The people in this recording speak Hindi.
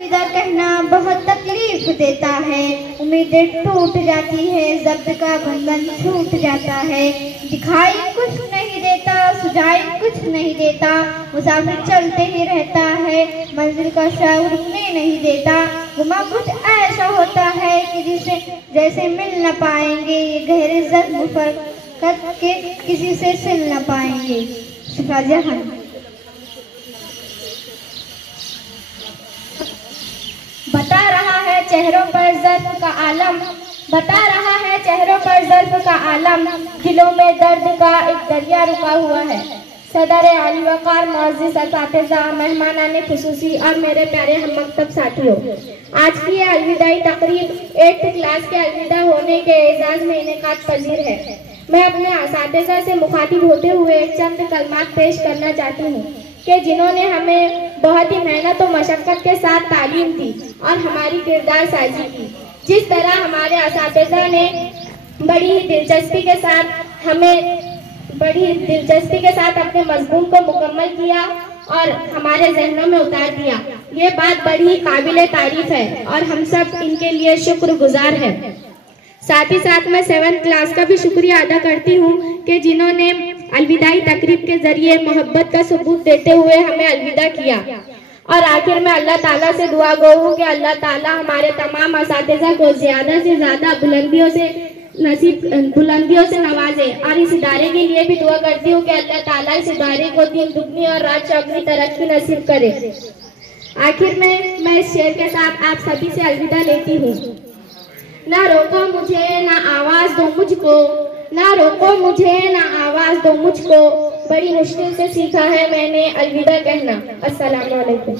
अलविदा कहना बहुत तकलीफ देता है, उम्मीदें टूट जाती है, ज़ब्त का बंधन छूट जाता है। दिखाई कुछ नहीं देता, सुझाई कुछ नहीं देता, मुसाफिर चलते ही रहता है, मंजिल का शौक रुकने नहीं देता। गुमा कुछ ऐसा होता है कि जिसे जैसे मिल न पाएंगे, ये गहरे ज़ख्म फरकत के किसी से सिल न पाएंगे। शिफा जहां। बता रहा है चेहरों पर ज़र्फ़ का आलम, बता रहा है चेहरों पर ज़र्फ़ का आलम, दिलों में दर्द का एक दरिया रुका हुआ है। सदर आली वक़ार मुअज़्ज़िज़ असातिज़ा, मेहमानाने ख़ुसूसी और मेरे प्यारे हम मकतब साथियों, आज की ये अलविदाई तकरीब 8th क्लास के अलविदा होने के एजाज़ में इनेकाद पजीर है। मैं अपने असातिज़ा से मुखातिब होते हुए चंद कलमात पेश करना चाहती हूँ कि जिन्होंने हमें बहुत ही मेहनत और मशक्क़त के साथ तालीम दी और हमारी किरदार साजी की। जिस तरह हमारे असातिज़ा ने बड़ी ही दिलचस्पी के साथ अपने मज़मून को मुकम्मल किया और हमारे जहनों में उतार दिया, ये बात बड़ी ही काबिल तारीफ है और हम सब इनके लिए शुक्रगुजार हैं। साथ ही साथ मैं 7th क्लास का भी शुक्रिया अदा करती हूँ कि जिन्होंने अलविदाई तकरीब के जरिए मोहब्बत का सबूत देते हुए हमें अलविदा किया। और आखिर में अल्लाह ताला से दुआ गो हूँ कि अल्लाह ताला हमारे तमाम असातिज़ा को ज़्यादा से ज़्यादा बुलंदियों से नवाजे। और इस इदारे के लिए भी दुआ करती हूँ कि अल्लाह ताला इस इदारे को दिन दुगनी और रात चौगनी तरक्की नसीब करे। आखिर में मैं इस शेर के साथ आप सभी से अलविदा लेती हूँ। ना रोको मुझे ना आवाज़ दो मुझको, ना रोको मुझे ना आवाज़ दो मुझको, बड़ी मुश्किल से सीखा है मैंने अलविदा कहना। अस्सलाम वालेकुम।